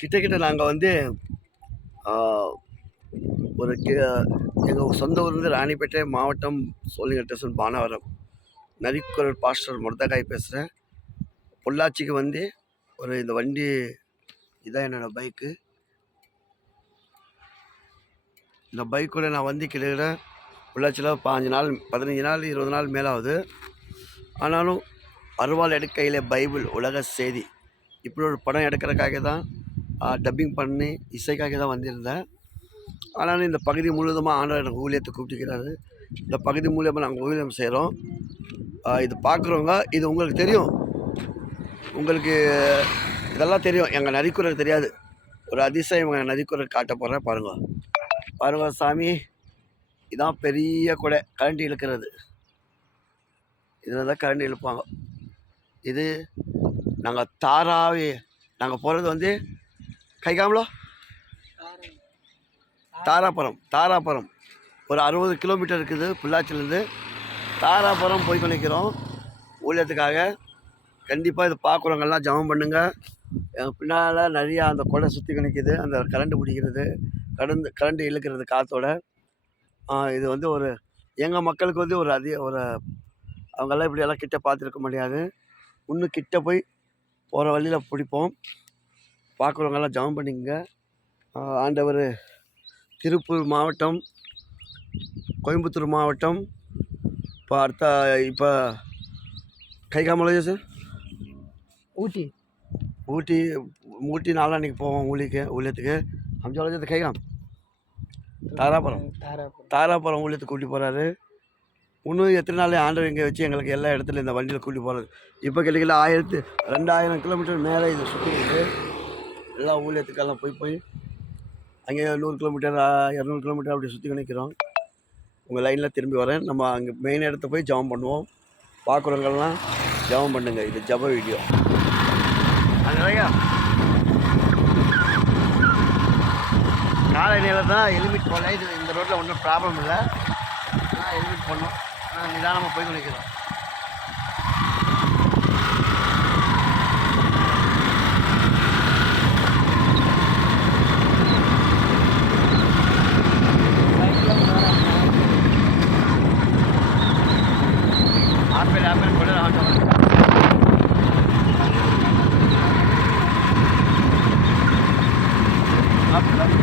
கிட்ட நாங்கள் வந்து ஒரு எங்கள் சொந்த ஊர் வந்து ராணிப்பேட்டை மாவட்டம் சோழிங்கர் ஸ்டேஷன் பானவரம். நரிக்குறள் பாஸ்டர் முருதகாய் பேசுகிறேன். பொள்ளாச்சிக்கு வந்து இந்த வண்டி இதான் என்னோடய பைக்கு. இந்த பைக்குள்ள நான் வந்து கிட்டத்தட்ட பொள்ளாச்சியில் 15 நாள் 15 நாள் 20 நாள் மேலே ஆகுது. ஆனாலும் அருவாள் எடுக்கையில் பைபிள் உலக செய்தி இப்படி ஒரு படம் எடுக்கிறதுக்காக தான் டப்பிங் பண்ணி இசைக்காக தான் வந்திருந்தேன். ஆனாலும் இந்த பகுதி முழுவதுமாக ஆண்டவர் எனக்கு ஊழியத்தை கூப்பிட்டுக்கிறாரு. இந்த பகுதி மூலியமாக நாங்கள் ஊழியம் செய்கிறோம். இது பார்க்குறவங்க இது உங்களுக்கு தெரியும், உங்களுக்கு இதெல்லாம் தெரியும். எங்கள் நரிக்குறள் தெரியாது. ஒரு அதிசயம் எங்கள் நரிக்குறள் காட்ட போகிறேன். பாருங்க சாமி, இதான் பெரிய கொடை கரண்ட் இழுக்கிறது. இதில் தான் கரண்ட் இழுப்பாங்க. இது நாங்கள் நாங்கள் போகிறது வந்து கைகாமலோ தாராபுரம் ஒரு 60 கிலோமீட்டர் இருக்குது. பொள்ளாச்சிலேருந்து தாராபுரம் போய் கொண்டிருக்கிறோம் ஊழியத்துக்காக. கண்டிப்பாக இது பார்க்குறவங்கெல்லாம் ஜெபம் பண்ணுங்கள். எங்கள் பின்னால் நிறையா அந்த கொடை சுற்றி கணிக்குது, அந்த கரண்ட்டு பிடிக்கிறது, கரண்ட் இழுக்கிறது காற்றோட. இது வந்து எங்கள் மக்களுக்கு வந்து அவங்கெல்லாம் இப்படியெல்லாம் கிட்ட பார்த்துருக்க முடியாது. இன்னும் கிட்ட போய் போகிற வழியில் பிடிப்போம். பார்க்குறவங்கெல்லாம் ஜெபம் பண்ணிக்கங்க. ஆண்டவர் திருப்பூர் மாவட்டம், கோயம்புத்தூர் மாவட்டம், இப்போ கைகாமலை சார் ஊட்டி நாளான்னைக்கு போவோம் ஊழியத்துக்கு. அம்ஜாலஜத்து கைகாம் தாராபுரம் ஊழியத்துக்கு கூட்டி போகிறாரு. இன்னும் எத்தனை நாள் ஆண்டவர் இங்கே வச்சு எங்களுக்கு எல்லா இடத்துல இந்த வண்டியில் கூட்டி போகிறது. இப்போ கிடைக்கல 2000 கிலோமீட்டர் மேலே இது சுற்றி எல்லா ஊழியத்துக்கெல்லாம் போய் அங்கே 100 கிலோமீட்டர் 200 கிலோமீட்டர் அப்படி சுற்றி நிற்கிறோம். உங்கள் லைனில் திரும்பி வரேன். நம்ம அங்கே மெயின் இடத்த போய் ஜெபம் பண்ணுவோம். பார்க்குறவங்கெல்லாம் ஜெபம் பண்ணுங்க. இது ஜெப வீடியோ. அதுலையா காலை நேரம் தான் ஹெல்மெட் போடல. இந்த ரோட்டில் ஒன்றும் ப்ராப்ளம் இல்லை. ஆனால் ஹெல்மெட் போடணும். ஆனால் நிதானமாக போய் நிற்கிறோம். ஆப்பிள் கொண்டு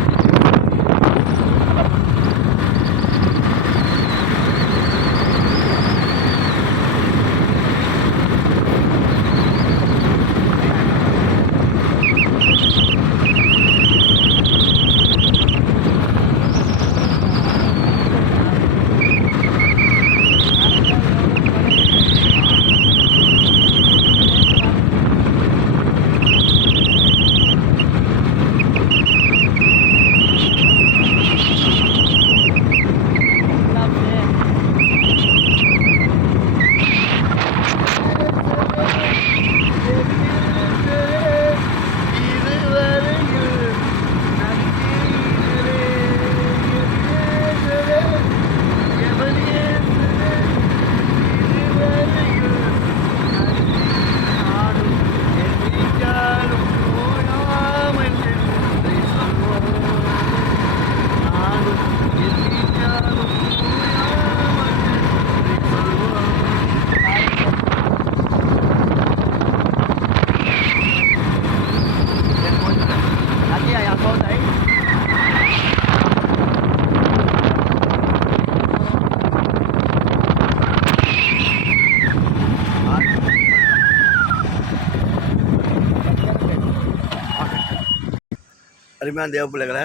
அருமையான தேவ பிள்ளைகளை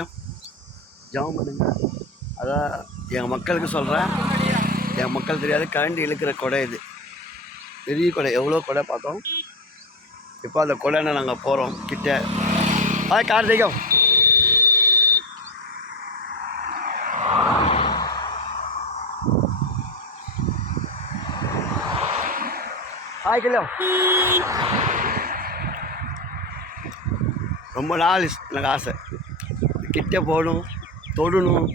ஜெபம் பண்ணுங்க. அதான் எங்கள் மக்களுக்கு சொல்கிறேன். என் மக்கள் தெரியாது கரண்ட் இழுக்கிற கொடை இது. பெரிய கொடை, எவ்வளோ கொடை பார்த்தோம். இப்போ அந்த கொடைன்னு நாங்கள் போகிறோம் கிட்ட. கார்த்திகம் கிலோ ரொம்ப நாள் எனக்கு ஆசை கிட்டே போகணும், தொடணும்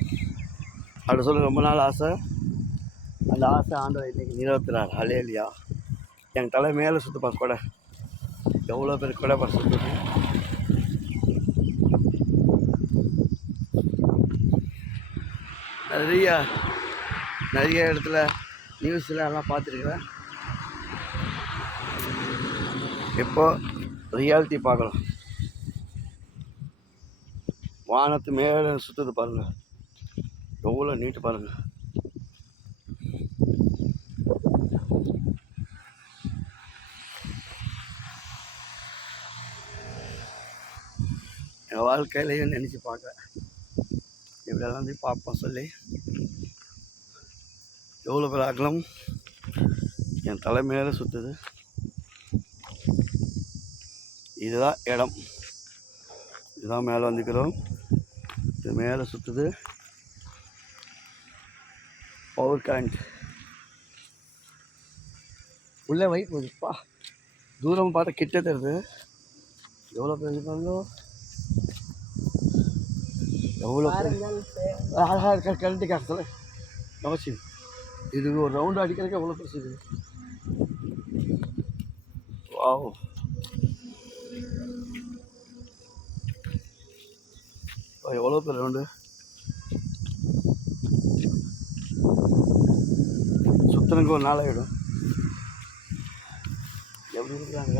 அப்படி சொல்லி ரொம்ப நாள் ஆசை. அந்த ஆசை ஆண்டவர் இன்றைக்கி நிறைவேற்றுறார். ஹல்லேலூயா. எங்கள் தலை மேலே சுற்றுப்பா கொடை, எவ்வளோ பேர் கொடை சுற்றுது. நிறைய இடத்துல நியூஸில் எல்லாம் பார்த்துருக்குறேன். இப்போ ரியாலிட்டி பார்க்கலாம். வானத்து மேலே சுற்றுது பாருங்கள், எவ்வளோ நீட்டு பாருங்கள். என் வாழ்க்கையிலையும் நினச்சி பார்க்குறேன், இப்படியெல்லாம் போய் பார்ப்போம் சொல்லி. எவ்வளோ பேர் அகலம் என் தலை மேலே சுற்றுது. இதுதான் இடம், இதுதான் மேலே வந்துக்கிறோம். இது மேலே சுற்றுது. பவர் கரண்ட் உள்ளே வைட் போகுதுப்பா. தூரம் பார்த்தா கிட்ட தருது. எவ்வளோ பேர் இருக்காங்களோ, எவ்வளோ அழகாக இருக்கா கரண்ட்டு காசு நமச்சி. இது ஒரு ரவுண்டு அடிக்கிறதுக்கு எவ்வளோ பெருசு இது. வாவ், எவ்வளோ பேர் ரவுண்டு சுத்தனுக்கு ஒரு நாளாயிடும். எப்படி இருக்கிறாங்க,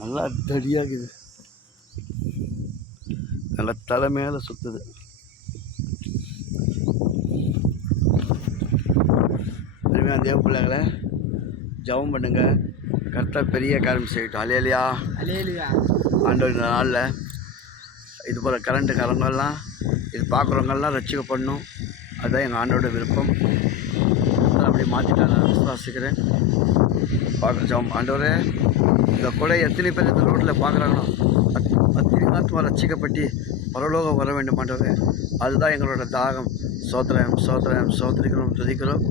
நல்லா தடியாகுது, நல்லா தலை மேலே சுற்றுது. இனிமேல் தேவ பிள்ளைங்களை ஜபம் பண்ணுங்க, கரெக்டாக பெரிய காரியம் செய்யட்டும். அலையலையா அலையலையா ஆண்டவர் இந்த நாளில் இது போல் கரண்ட்டு காரங்கள்லாம் இது பார்க்குறவங்கெல்லாம் ரட்சிக்கப்படணும். அதுதான் எங்கள் ஆண்டோட விருப்பம். அப்படி மாற்றிட்டாங்க, விசுவாசிக்கிறேன். பார்க்குற ஜபம், ஆண்டவரே இந்த கூட எத்தனை பேர் இந்த ரோட்டில் பார்க்குறாங்களோ அத்தனை ஆத்மா ரட்சிக்கப்பட்டு பரலோகம் வர வேண்டும் ஆண்டவரே. அதுதான் எங்களோட தாகம். சோத்திரம் சோத்திரம் சோத்திரிக்கிறோம், துதிக்கிறோம்.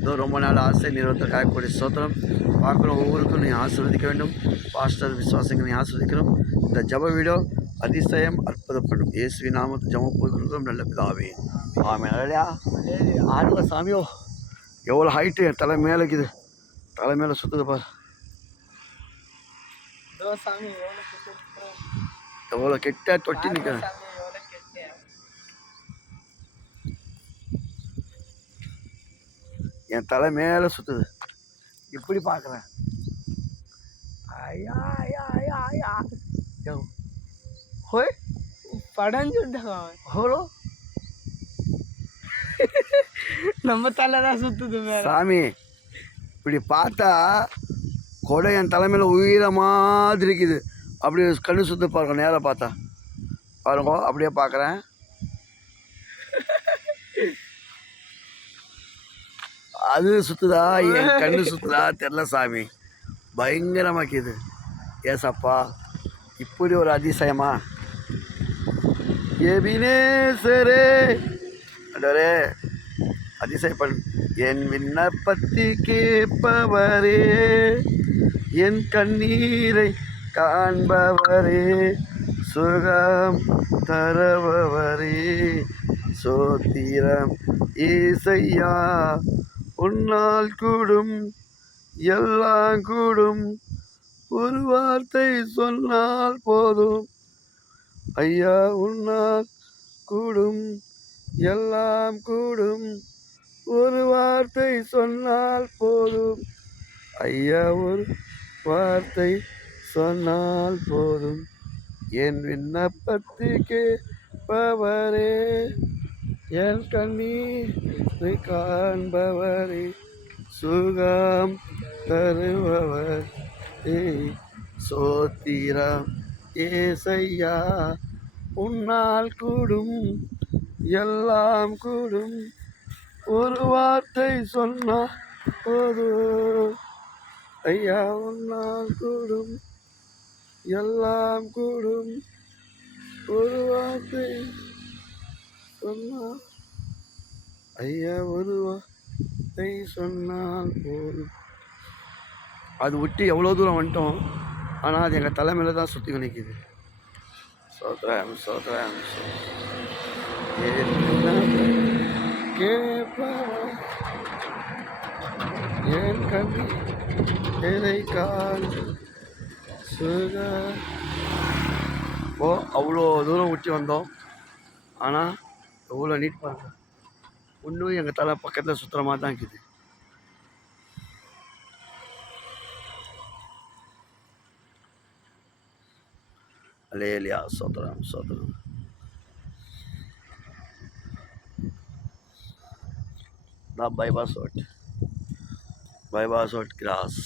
இதோ ரொம்ப நாள் ஆசை நிறுவனத்தில் காயக்கூடிய சோத்திரம். பார்க்குற ஒவ்வொருக்கும் நீ ஆசீர்வதிக்க வேண்டும். பாஸ்டர் விசுவாசங்க நீ ஆசீர்வதிக்கிறோம். இந்த ஜப வீடியோ அதிசயம் அற்புதப்படும். இயேசுவின் நாமத்தை ஜபம் போய் கொடுக்குறோம் நல்ல பிதாவே, ஆமென். இல்லையா ஆடுல சாமியோ, எவ்வளோ ஹைட்டு என் தலை மேலே இருக்குது. தலை மேலே சுற்றுது பாரு, எவ்வளோ கெட்ட தொட்டி நிற்கிறேன். என் தலை மேலே சுற்றுது, இப்படி பார்க்குறேன். ஐயா ஐயா ஐயா ஐயா ஹோய் படம் சுட்டாங்க ஹோலோ, நம்ம தலை தான் சுற்றுது சாமி. இப்படி பார்த்தா கொடை என் தலைமையில் உயிர மாதிரி இருக்குது. அப்படி கண்ணு சுற்று பாருங்க, நேராக பார்த்தா பாருங்க, அப்படியே பார்க்குறேன். அது சுற்றுதா என் கண்ணு சுற்றுதா தெரில சாமி, பயங்கரமாக்கிது. ஏசப்பா, இப்படி ஒரு அதிசயமா. எபினேசரே அண்டவரே, அதிசயப்படு. என் விண்ணப்பத்தி கேட்பவரே, என் கண்ணீரை காண்பவரே, சுகம் தருபவரே, சோத்திரம் ஏசையா. உன்னால் கூடும் எல்லாம் கூடும், ஒரு வார்த்தை சொன்னால் போதும் ஐயா. உன்னால் கூடும் எல்லாம் கூடும், ஒரு வார்த்தை சொன்னால் போதும் ஐயா. ஒரு வார்த்தை சொன்னால் போதும். என் விண்ணப்பத்தை கேட்பவரே, என் கண்ணீரை காண்பவரே, சுகம் தருபவரே, சோத்திரம் ஏசையா. உன்னால் கூடும் எல்லாம் கூடும், ஒரு வார்த்தை சொன்னால் போதும் ஐயா. உன்னால் கூடும் எல்லாம் கூடும், ஒரு வார்த்தை சொன்னால் ஐயா, ஒரு வார்த்தை சொன்னால் போதும். அது விட்டு எவ்வளோ தூரம் வந்துட்டோம், ஆனால் அது எங்கள் தலைமையில் தான் சுற்றி நிற்கிது. சோத்ரம் சோத்ரம் கேட்பா என் கண்ணி எதை கால் சுக. ஓ, அவ்வளோ தூரம் விட்டு வந்தோம், ஆனால் எவ்வளோ நீட் பாருங்க. இன்னும் எங்கள் தலை பக்கத்தில் சுற்றுற மாதிரி தான் இருக்குது. அல்லேலியா சோத்திரம் சோத்திரம். தான் பைபாஸ் ரோட் கிராஸ்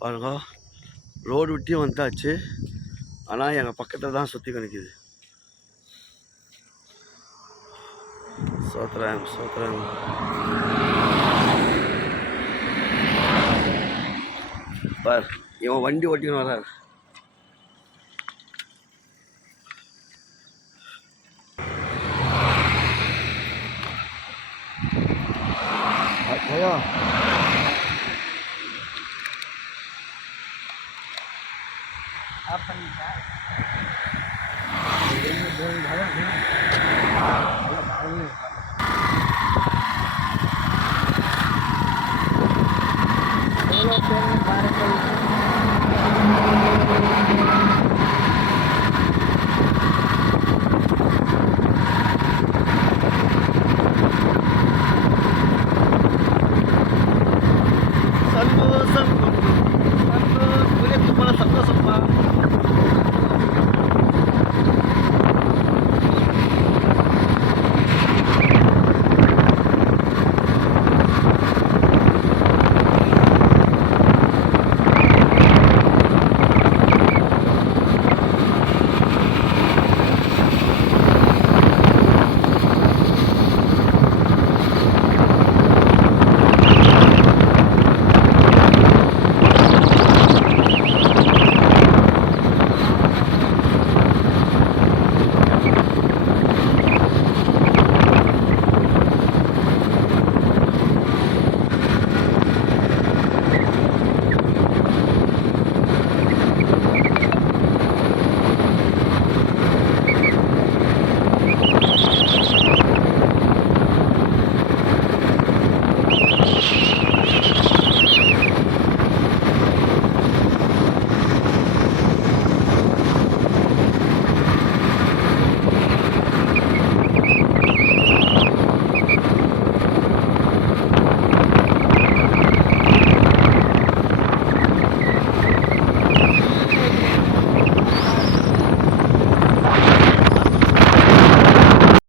பாருங்க. ரோடு விட்டியும் வந்தாச்சு, ஆனால் எங்கள் பக்கத்தில் தான் சுற்றி கணிக்குது. சோத்திரம் சோத்திரம். பார், இவன் வண்டி ஓட்டின்னு வர்றார். ஐயோ ஆஃப் பண்ணிட்டா